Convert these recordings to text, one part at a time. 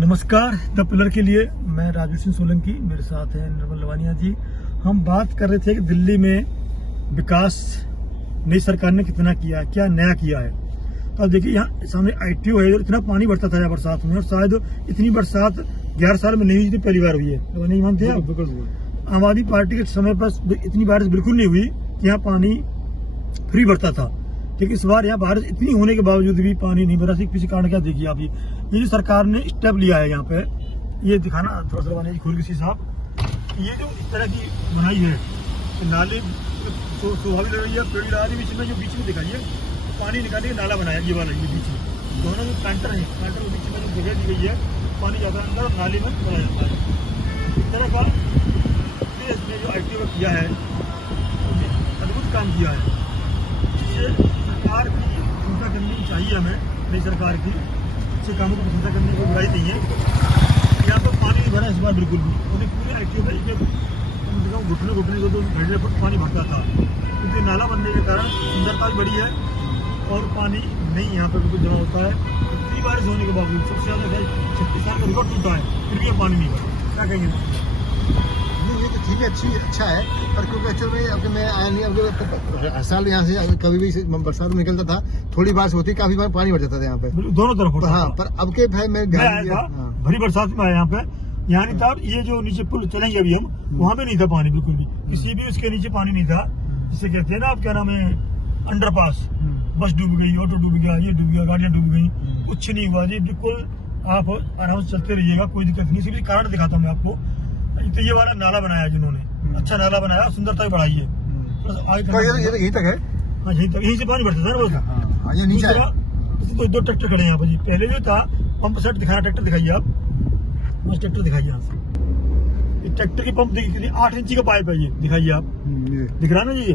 नमस्कार। The pillar के लिए मैं राजवीर सिंह सोलंकी, मेरे साथ हैं निर्मल लवानिया जी। हम बात कर रहे थे कि दिल्ली में विकास नई सरकार ने कितना किया, क्या नया किया है। तो अब देखिए यहाँ सामने ITO है और इतना पानी बढ़ता था यहाँ बरसात में, और शायद इतनी बरसात 11 साल में नहीं हुई, जितनी पहली बार हुई है। तो नहीं मानते आप? आम आदमी पार्टी के समय पर इतनी बारिश बिल्कुल नहीं हुई कि यहाँ पानी फ्री बढ़ता था, लेकिन इस बार यहाँ बारिश इतनी होने के बावजूद भी पानी नहीं भरा। पीछे कारण क्या देखिए आप, ये जो सरकार ने स्टेप लिया है यहाँ पे, ये दिखाना थोड़ा सा बनाइए खोल के साहब। ये जो इस तरह की बनाई है नाले तो शोभा भी लग रही है, पेड़ लगा रही है, बीच में दिखाइए पानी निकालने का नाला बनाया, ये वाला ये बीच में दोनों जो प्लांटर है, प्लांटर के बीच में जो जगह दी गई है, पानी जाता है अंदर और नाले में चला जाता है। इस तरह का इसने जो ITO किया है, अद्भुत काम किया है। ये सरकार की प्रशंसा करनी चाहिए हमें, नई सरकार की अच्छे कामों की प्रशंसा करने की बुराई नहीं है। यहाँ पर पानी नहीं भरा इस बार बिल्कुल भी, उन्हें पूरे ITO का घुटने को तो 1.5 फुट पानी भरता था, क्योंकि नाला बनने के कारण सुंदरता भी बढ़ी है और पानी नहीं यहाँ पर बिल्कुल जमा होता है। इतनी बारिश होने के बावजूद सबसे ज़्यादा 36 साल का रिकॉर्ड टूटा है, फिर भी पानी नहीं भरा। क्या कहेंगे? ये तो ठीक है, अच्छा है, पर क्योंकि एक्चुअल में अब मैं आया नहीं, अब हर साल यहाँ से कभी भी बरसात में निकलता था, थोड़ी बारिश होती, काफी बार पानी भर जाता था यहाँ पे दोनों तरफ। हाँ, पर अब के भाई मैं भरी बरसात में आया यहाँ पे, यहाँ नहीं था। और ये जो नीचे पुल चलेंगे अभी हम, वहाँ पे नहीं था पानी बिल्कुल भी, किसी भी उसके नीचे पानी नहीं था। जिसे कहते हैं ना आप, क्या नाम है, अंडरपास। बस डूब गई, ऑटो डूब गया, ये डूब गया, गाड़ियाँ डूब गई, कुछ नहीं हुआ जी। बिल्कुल आप आराम से चलते रहिएगा, कोई दिक्कत नहीं। सिर्फ कारण दिखाता हूँ मैं आपको। तो ये वाला नाला बनाया जिन्होंने, अच्छा नाला बनाया, सुंदरता भी बढ़ाई है। यही तक है, हाँ यहीं से पानी भरता था ना बस। ये नीचे तो 2 ट्रैक्टर खड़े हैं यहाँ पर जी। पहले जो था पंप सेट दिखाना, ट्रैक्टर दिखाइए आप, बस ट्रैक्टर दिखाइए यहाँ से। ट्रैक्टर की पंप देखिए, 8 इंची का पाइप है ये, दिखाइए आप, दिख रहा है ना जी। ये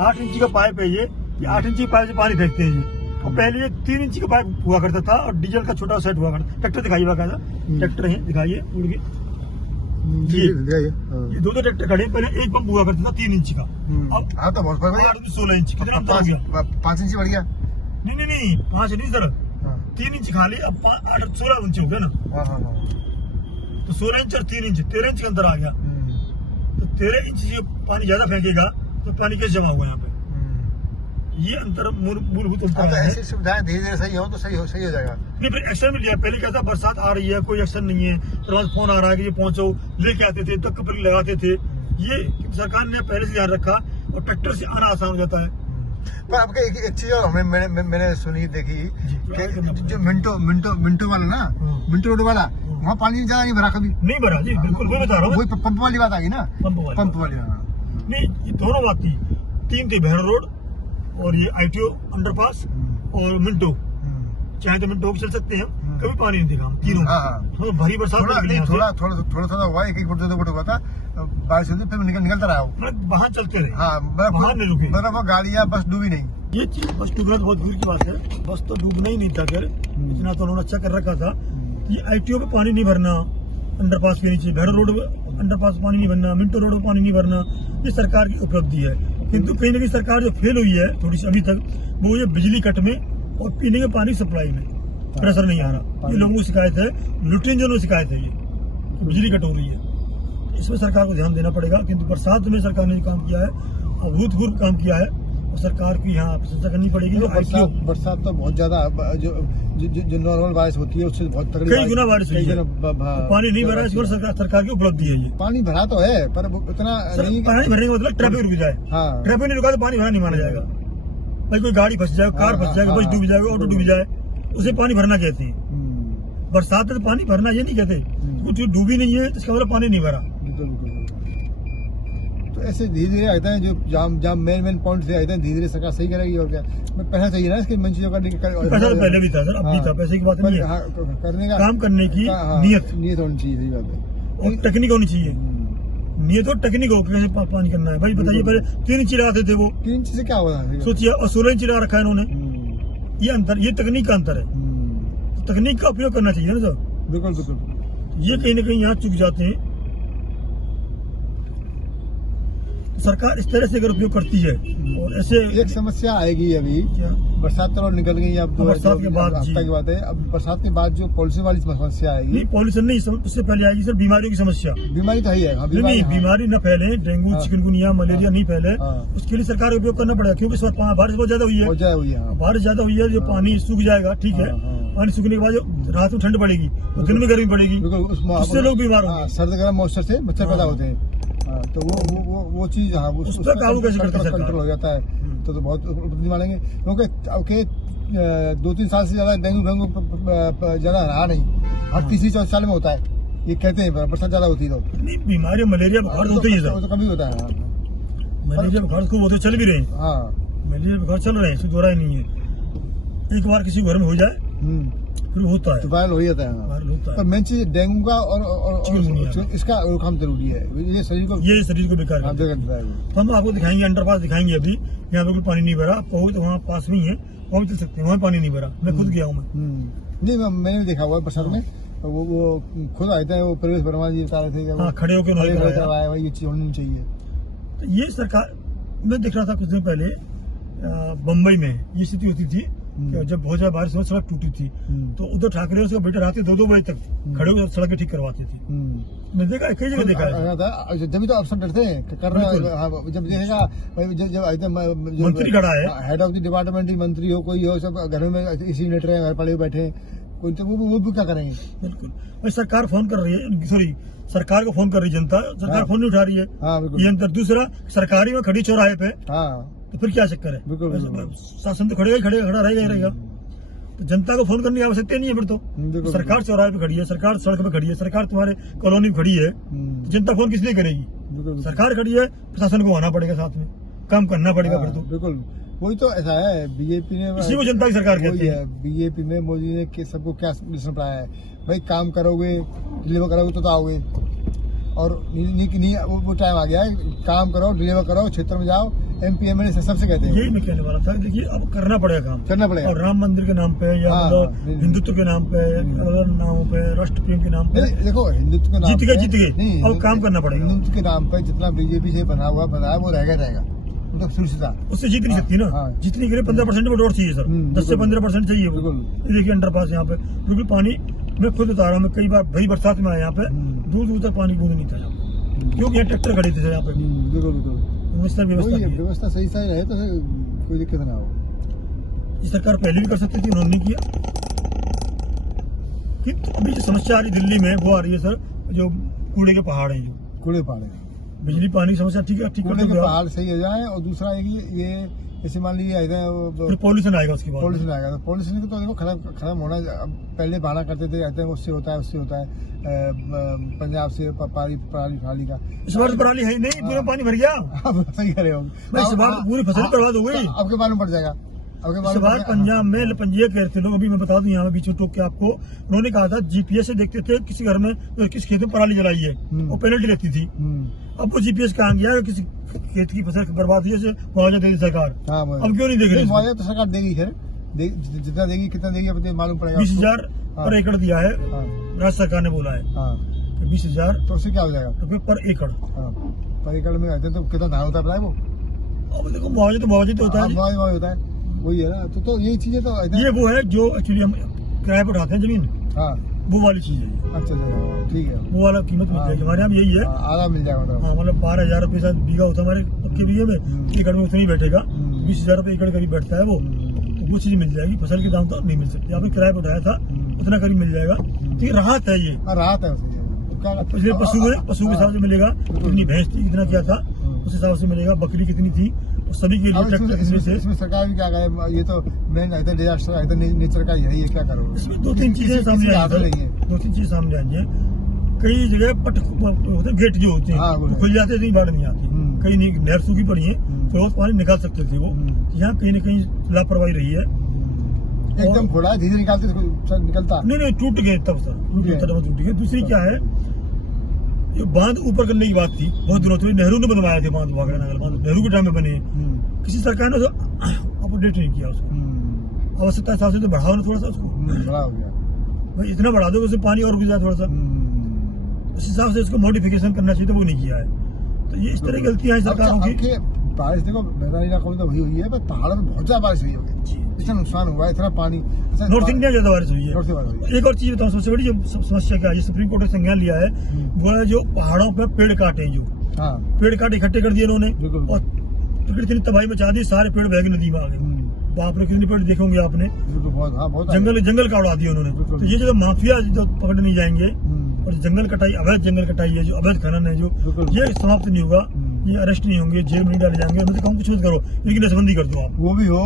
8 इंची का पाइप है, ये 8 इंची के पाइप से पानी फेंकते हैं ये। और पहले ये 3 इंची का पाइप हुआ करता था और डीजल का छोटा सेट हुआ करता। ट्रैक्टर दिखाइए बाकायदा, ट्रैक्टर है, दिखाइए उड़ के। ये 2 ट्रैक्टर खड़े, पहले एक पंप हुआ करता था 3 इंची का, अब तो बहुत 16 इंची। कितना अंतर हो गया? 5 इंची बढ़ गया। नहीं 5 नहीं सर, 3 इंच खाली, अब 16 इंच हो गया ना। तो 16 इंच और 3 इंच, 13 इंच का अंतर आ गया। तो 13 इंच जो पानी ज्यादा फेंकेगा तो पानी कैसे जमा होगा यहाँ पे? ये अंतर मूलभूत अंतर है। ऐसी सुविधाएं धीरे धीरे सही हो तो सही हो जाएगा। नहीं, फिर एक्शन भी लिया। पहले क्या था, बरसात आ रही है, कोई एक्शन नहीं है, तुरंत फोन आ रहा है कि ये पहुंचो, लेके आते थे, तो कपड़े लगाते थे। ये सरकार ने पहले से ध्यान रखा और ट्रैक्टर से आना आसान हो जाता है। पर आपके एक चीज और मैंने सुनी देखी कि जो मिंटो वाला ना, मिंटो रोड वाला, वहाँ पानी ज्यादा नहीं भरा कभी। नहीं भरा जी, बिल्कुल मैं बता रहा हूँ। वही पंप वाली बात आ गई ना, पंप वाली। नहीं, ये दोनों बात थी, 3 थे, भैरव रोड और ये ITO अंडरपास और मिंटो। चाहे तो मिंटो चल सकते हैं, कभी पानी नहीं देखा तीनों। तो भारी बरसात थोड़ा हुआ, 1 फुट 2 फुट हुआ था, बारिश होती फिर निकलता रहा। वहाँ चलते रहे, हाँ, बाहर नहीं रुके, वो गाड़ियाँ बस डूबी नहीं। ये चीज बस डूबना तो बहुत दूर की बात है, बस तो डूबना ही नहीं था। खैर इतना तो उन्होंने अच्छा कर रखा था। ये ITO पे पानी नहीं भरना, अंडरपास के नीचे भैरव रोड अंडरपास पानी नहीं भरना, मिंटो रोड पानी नहीं भरना, ये सरकार की उपलब्धि है। किंतु कहीं ना कहीं सरकार जो फेल हुई है थोड़ी सी अभी तक, वो ये बिजली कट में और पीने के पानी सप्लाई में प्रेशर नहीं आ रहा। ये लोगों को शिकायत है, लुटेन जो शिकायत है, ये बिजली कट हो रही है। इसमें सरकार को ध्यान देना पड़ेगा। किंतु बरसात में सरकार ने जो काम किया है, अभूतपूर्व काम किया है, और सरकार की यहाँ प्रशंसा करनी पड़ेगी। बरसात तो बहुत ज्यादा, जो नॉर्मल बारिश होती है उससे बहुत तगड़ी, कई गुना बारिश हुई है। पानी नहीं भरा, इसको सरकार की उपलब्धि है। ये पानी भरा तो है, पर उतना नहीं। पानी भरने का मतलब ट्रैफिक रुक जाए, ट्रैफिक नहीं रुका तो पानी भरा नहीं माना जाएगा। भाई कोई गाड़ी फंस जाए, कार फंस जाएगा, बस डूब जाएगा, ऑटो डूब जाए, उसे पानी भरना कहते हैं। बरसात में तो पानी भरना ये नहीं कहते, कुछ डूबी नहीं है तो इसका मतलब पानी नहीं भरा। तो ऐसे धीरे धीरे आते हैं, जो जाम मेन पॉइंट से आते हैं, धीरे धीरे सरकार सही करेगी। और क्या पैसा चाहिए ना इसकी मंच करने की। पैसा तो पहले भी था सर, अब भी था, पैसे की बात नहीं है, करने का, काम करने की नियत होनी चाहिए। सही बात है, और टेक्निक होनी चाहिए। नियत और टेक्निक हो, कैसे पानी करना है। भाई बताइए, पहले 3 इंच लगाते थे, वो 3 इंच से क्या हुआ सोचिए, और 16 इंच लगा रखा है इन्होंने। ये अंतर, ये तकनीक का अंतर है। तकनीक का उपयोग करना चाहिए ना सर। बिल्कुल। ये कहीं ना कहीं यहाँ चुक जाते हैं। सरकार इस तरह से अगर उपयोग करती है और ऐसे एक समस्या आएगी अभी, क्या? बरसात तो निकल गई, अब बरसात के बाद हफ्ता की बात है, अब बरसात के बाद जो पॉल्यूशन वाली समस्या आएगी। नहीं, पॉल्यूशन नहीं, उससे पहले आएगी सर बीमारियों की समस्या। बीमारी तो है ही है। हाँ, नहीं, बीमारी न फैले, डेंगू हाँ। चिकनगुनिया मलेरिया नहीं फैले, हाँ। उसके लिए सरकार को उपयोग करना पड़ेगा, क्योंकि इस बार बारिश बहुत ज्यादा हुई है। बहुत ज्यादा हुई है। हाँ। बारिश ज्यादा हुई है, जो पानी सूख जाएगा, ठीक है, हाँ, हाँ। पानी सूखने के बाद जो रात में ठंड पड़ेगी और दिन में गर्मी पड़ेगी, बिल्कुल, उससे लोग बीमार हाँ, होंगे। सर्द गर्म मॉइस्चर से मच्छर पैदा होते हैं। हाँ, तो वो चीज, हाँ, उस पर काबू कैसे करती है सरकार? कंट्रोल हो जाता है, तो बहुत उपलब्धि मानेंगे, क्योंकि 2-3 साल से ज्यादा डेंगू ज्यादा रहा नहीं, हर तीसरी चौथी साल में होता है, ये कहते हैं बरसात ज्यादा होती है तो। नहीं, बीमारी मलेरिया बुखार होते ही है सर, तो कभी होता है। मलेरिया बुखार खूब होते चल भी रहे हैं, हाँ, मलेरिया बुखार चल रहे हैं, इसमें दो राय नहीं है। एक बार किसी घर में हो जाए फिर होता है, तो वायरल हो जाता है। वायरल होता पर है। मेन चीज डेंगू का और चिकनगुनिया। इसका रोकथाम जरूरी है, ये शरीर को ये शरीर को बेकार करता है। देता है वो। हम आपको दिखाएंगे, अंडरपास दिखाएंगे अभी, यहाँ पे कोई पानी नहीं भरा, बहुत वहाँ पास में ही है, वहाँ भी चल सकते हैं, वहाँ पानी नहीं भरा, मैं खुद गया हूँ मैं। नहीं, मैंने भी देखा हुआ है बरसात में, वो खुद आए थे, वो परिवेश वर्मा जी बता रहे थे कि हाँ, खड़े होकर उन्होंने कराया। करवाया भाई, ये चीज होनी नहीं चाहिए। तो ये सरकार, मैं देख रहा था कुछ दिन पहले बम्बई में ये स्थिति होती थी कि जब बहुत ज्यादा बारिश हुआ, सड़क टूटी थी, तो उद्धव ठाकरे उसके बेटे रात 2-2 बजे तक खड़े होकर सड़कें ठीक करवाते थे। मैं देखा, कई जगह देखा है। जब तो अफसर डरते हैं कर रहा है। हाँ, जब देखेगा भाई, जब मंत्री खड़ा है, हेड ऑफ द डिपार्टमेंट मंत्री हो, कोई हो, सब घर में इसी लेट रहे हैं, घर पड़े हुए बैठे हैं, कोई तो वो भी क्या करेंगे। बिल्कुल। भाई सरकार फोन कर रही है, सॉरी, सरकार को फोन कर रही है जनता, सरकार फोन नहीं उठा रही है। हाँ, बिल्कुल। ये अंतर। दूसरा, सरकारी में खड़ी चौराहे पे, हाँ, तो फिर क्या चक्कर है? बिल्कुल। शासन तो खड़ा रहेगा ही रहेगा, तो जनता को फोन करने की आवश्यकता नहीं है फिर तो। बिल्कुल। सरकार चौराहे पे खड़ी है, सरकार सड़क पे खड़ी है, सरकार तुम्हारे कॉलोनी में खड़ी है, तो जनता फोन किस लिए करेगी? बिल्कुल। सरकार खड़ी है, प्रशासन को आना पड़ेगा, साथ में काम करना पड़ेगा फिर तो। बिल्कुल, वही तो ऐसा है। बीजेपी ने, इसी को जनता की सरकार कहते हैं। बीजेपी में मोदी ने सबको क्या मिशन पढ़ाया है, भाई काम करोगे, डिलीवर करोगे तो आओगे, और वो टाइम आ गया है, काम करो, डिलीवर करो, क्षेत्र में जाओ, MP MLA सबसे कहते हैं। यही मैं कहने वाला था, देखिए अब करना पड़ेगा काम, करना पड़ेगा। और राम मंदिर के नाम पे या हाँ, मतलब हिंदुत्व के नाम पे, अलग नामों पे, राष्ट्र प्रेम के नाम पे, देखो, हिंदुत्व के नाम जीत पे गए, अब काम करना पड़ेगा। हिंदुत्व के नाम पे जितना बीजेपी से बना है वो रहेगा, मतलब सुरक्षित। उससे जीत नहीं सकती ना। हाँ। जीतने के लिए 15% वोट और चाहिए सर, 10 से 15% चाहिए। बिल्कुल। ये देखिए अंडरपास यहाँ पे, क्योंकि पानी, मैं खुद बता रहा हूँ, मैं कई बार भरी बरसात में आया यहाँ पे, दूर दूर तक पानी बूंद नहीं था यहाँ पे, क्योंकि यहाँ ट्रैक्टर खड़े थे यहाँ पे। बिल्कुल। व्यवस्था व्यवस्था सही रहे तो कोई दिक्कत ना हो। ये सरकार पहले भी कर सकती थी, उन्होंने नहीं किया। कि अभी जो समस्या आ रही दिल्ली में, वो आ रही है सर, जो कूड़े के पहाड़ हैं, जो कूड़े पहाड़, बिजली पानी की समस्या, ठीक है, ठीक कूड़े के है, पहाड़ सही हो जाए। और दूसरा ये जैसे मान लीजिए फिर पॉल्यूशन आएगा उसके बाद। पॉल्यूशन आएगा, तो पॉल्यूशन को तो देखो खत्म होना। अब पहले बहाना करते थे, कहते हैं उससे होता है पंजाब से पराली का। इस बार तो पराली है ही नहीं, पूरा पानी भर गया। अब सही करे हो, इस बार तो पूरी फसल बर्बाद हो गई। अब के मालूम पड़ जाएगा। इस बार पंजाब में पंजीयक कह रहे थे लोग, अभी मैं बता दूं यहाँ बीच में टोक के आपको, उन्होंने कहा था GPS से देखते थे किसी घर में किस खेत में पराली जलाई है, वो पेनल्टी रहती थी। अब वो GPS कहाँ गया, किसी खेत की फसल बर्बाद हुई है, मुआवजा दे दी सरकार। अब क्यों नहीं देख रही? मुआवजा तो सरकार देगी, खैर जितना देगी, कितना देगी अब मालूम पड़ेगा। 20,000 पर एकड़ दिया है, राज्य सरकार ने बोला है 20,000 तो उससे क्या हो जाएगा रुपये पर एकड़। पर एकड़ में रहते तो कितना धान होता है वो। अब देखो मुआवजा तो होता है, मुआवजा होता है, वही है ना। तो यही चीजें तो ये वो है जो एक्चुअली हम किराए पर उठाते हैं जमीन, वो वाली चीज है। अच्छा, ठीक है, वो वाला कीमत मिल जाएगी हमारे यहाँ, यही है, आराम मिल जाएगा। हाँ, मतलब 12,000 रुपये शायद बीघा होता है हमारे पक्के बीघे में, एकड़ में उतना ही बैठेगा, 20,000 रुपये एकड़ करीब बैठता है वो, तो वो चीज मिल जाएगी। फसल के दाम तो नहीं मिल सकती, आपने किराए पर उठाया था उतना करीब मिल जाएगा। ठीक, राहत है ये, राहत है। पिछले पशु के हिसाब से मिलेगा, कितनी भैंस थी, कितना क्या था, उस हिसाब से मिलेगा, बकरी कितनी थी, तो सभी के लिए इसमें सरकार भी क्या करे, ये तो मेन डिजास्टर नेचर का यही है, क्या करो। इसमें 2-3 चीजें सामने आई हैं, 2-3 चीजें सामने आई हैं। कई जगह पट होते गेट जो होते हैं खुल जाते थे, बाढ़ नहीं आती, कहीं नहर सूखी पड़ी है, तो पानी निकाल सकते थे वो, यहाँ कहीं न कहीं लापरवाही रही है। एकदम फोड़ा धीरे निकलता नहीं, टूट गए तब सर, टूट गए। दूसरी क्या है, ये बांध ऊपर करने की बात थी, बहुत दिनों से नेहरू ने बनवाया थे बांध, नेहरू के टाइम में बने, किसी सरकार ने अपडेट नहीं किया उसको, आवश्यकता हिसाब से तो बढ़ाओ ना थोड़ा सा उसको, बड़ा हो गया भाई, इतना बढ़ा दो उससे पानी और घुस जाए थोड़ा सा, उस हिसाब से उसको मॉडिफिकेशन करना चाहिए, तो वो नहीं किया है। तो ये इस तरह की गलतियां हैं सरकारों की। बारिश देखो मैदानी इलाकों में तो वही हुई है, पर पहाड़ों में बहुत ज्यादा बारिश हुई है, इतना नुकसान हुआ है, इतना पानी। नॉर्थ इंडिया ज्यादा बारिश हुई है। नॉर्थ इंडिया बारिश हुई है। एक और चीज बताऊं, सबसे बड़ी जो समस्या क्या है, सुप्रीम कोर्ट ने संज्ञान लिया है, वो है जो पहाड़ों पे पेड़ काटे, जो हाँ पेड़ काटे इकट्ठे कर दिए इन्होंने, बिल्कुल। और इतनी तबाही मचा दी, सारे पेड़ बह गए नदी में आ गए। बाप रे, कितने पेड़ देखोगे आपने, बिल्कुल बहुत, हाँ बहुत जंगल का उड़ा दिया उन्होंने। बिल्कुल। तो ये जो माफिया जो पकड़ नहीं जाएंगे, हम्म, और जंगल कटाई, अवैध जंगल कटाई है, जो अवैध खनन है, जो बिल्कुल। ये समाप्त नहीं होगा, ये अरेस्ट नहीं होंगे, जेल में नहीं डाले जाएंगे। मैं तो कहूँ कुछ मत करो, इनकी नसबंदी कर दो आप। वो भी हो,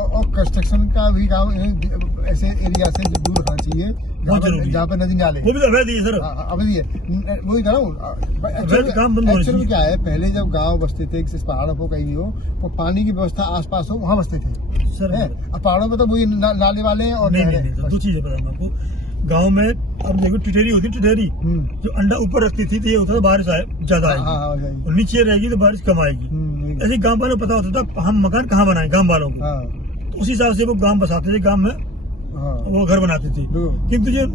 और कंस्ट्रक्शन का भी काम इन्हें ऐसे एरिया से दूर रखना चाहिए जहाँ पे नदी नाले, वो भी अवैध ही है सर। अभी है वही कह रहा हूँ। अवैध काम बंद होना एक्चुअली चाहिए। क्या है, पहले जब गांव बसते थे, किसी पहाड़ों पर कहीं भी हो, वो पानी की व्यवस्था आसपास हो, वहाँ बसते थे सर हैं। अब पहाड़ों में तो वही नाले वाले हैं और नहीं नहरें नहीं, हैं, दो चीजें बताऊँ मैं आपको। गाँव में अब देखो टिटेरी होती है, टिटेरी जो अंडा ऊपर रखती थी, तो ये होता था बारिश आए ज्यादा हाँ आएगी, हाँ हाँ, और नीचे रहेगी तो बारिश कम आएगी। ऐसे गांव वालों को पता होता था हम मकान कहाँ बनाए, गांव वालों को, हाँ तो उसी हिसाब से वो गांव बसाते थे, गांव में हाँ वो घर बनाते थे। बिल्कुल किंतु जो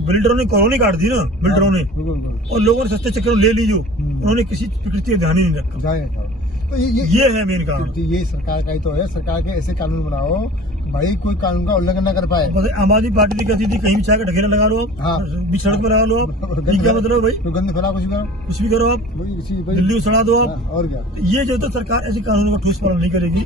बिल्डरों ने कॉलोनी काट दी ना, बिल्डरों ने, बिल्कुल और लोगों ने सस्ते चक्कर में ले ली, जो उन्होंने किसी प्रकृति का ध्यान ही नहीं रखा। जाए तो ये है मेन कारण। क्योंकि ये सरकार का ही तो है, सरकार के ऐसे कानून बनाओ भाई कोई कानून का उल्लंघन न कर पाए। बस आम आदमी पार्टी ने कहती थी कहीं भी चाहे ढकेला लगा लो आप, हाँ। बीच सड़क पर लगा लो आप, ये क्या मतलब भाई, तो गंद फैला कुछ भी करो, कुछ भी करो आप, दिल्ली में सड़ा दो आप। हाँ, और क्या ये जो तो सरकार ऐसे कानूनों का ठोस पालन नहीं करेगी।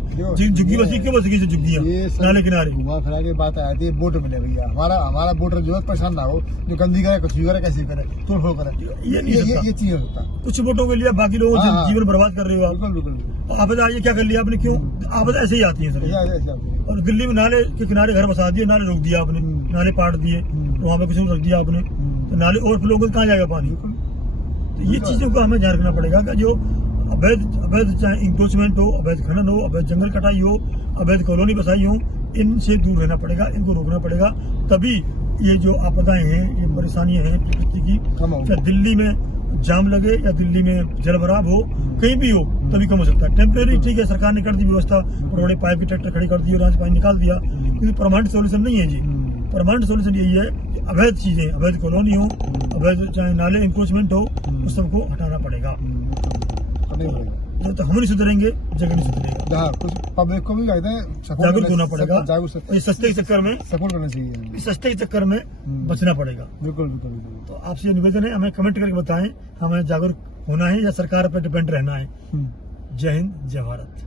झुग्गी बसी क्यों बसेगी, जो झुग्गियां ये नाले किनारे, घुमा फिरा के बात आती है, वोट मिले भैया, हमारा वोटर जो है परेशान ना हो, जो गंदी करे, कुछ भी करे, कैसे करे, तोड़ फोड़ करे, ये नहीं सकता। ये चीज हो सकता। कुछ वोटों के लिए बाकी लोगों हाँ, का हाँ। जीवन बर्बाद कर रहे हो आप। बिल्कुल बिल्कुल। आपदा आई है, क्या कर लिया आपने, क्यों आपदा ऐसे ही आती है सर। ऐसे आती है। और दिल्ली में नाले के किनारे घर बसा दिए, नाले रोक दिया आपने, नाले पाट दिए, वहाँ पे किसी को रख दिया आपने, तो नाले ओवरफ्लो होगा, कहाँ जाएगा पानी। तो ये चीजों को हमें ध्यान रखना पड़ेगा कि जो अवैध चाहे इंक्रोचमेंट हो, अवैध खनन हो, अवैध जंगल कटाई हो, अवैध कॉलोनी बसाई हो, इनसे दूर रहना पड़ेगा, इनको रोकना पड़ेगा। तभी ये जो आपदाएं हैं, ये परेशानियां हैं प्रकृति की, चाहे दिल्ली में जाम लगे या दिल्ली में जलभराव हो, कहीं भी हो, तभी कम हो सकता है। टेम्परेरी ठीक है, सरकार ने कर दी व्यवस्था, उन्होंने पाइप की ट्रैक्टर खड़ी कर दी और यहाँ से पानी निकाल दिया, क्योंकि परमानेंट सोल्यूशन नहीं है जी। परमानेंट सोल्यूशन यही है कि अवैध चीजें, अवैध कॉलोनी हो, अवैध चाहे नाले इंक्रोचमेंट हो, उस सबको हटाना पड़ेगा। तो हम नहीं सुधरेंगे, जगह नहीं सुधरेगा। हाँ, कुछ पब्लिक को भी कहते हैं जागरूक होना पड़ेगा, जागरूक, और सस्ते के चक्कर में सपोर्ट करना चाहिए, सस्ते के चक्कर में बचना पड़ेगा। बिल्कुल बिल्कुल बिल्कुल। तो आपसे ये निवेदन है, हमें कमेंट करके बताएं, हमें जागरूक होना है या सरकार पर डिपेंड रहना है। जय हिंद, जय भारत।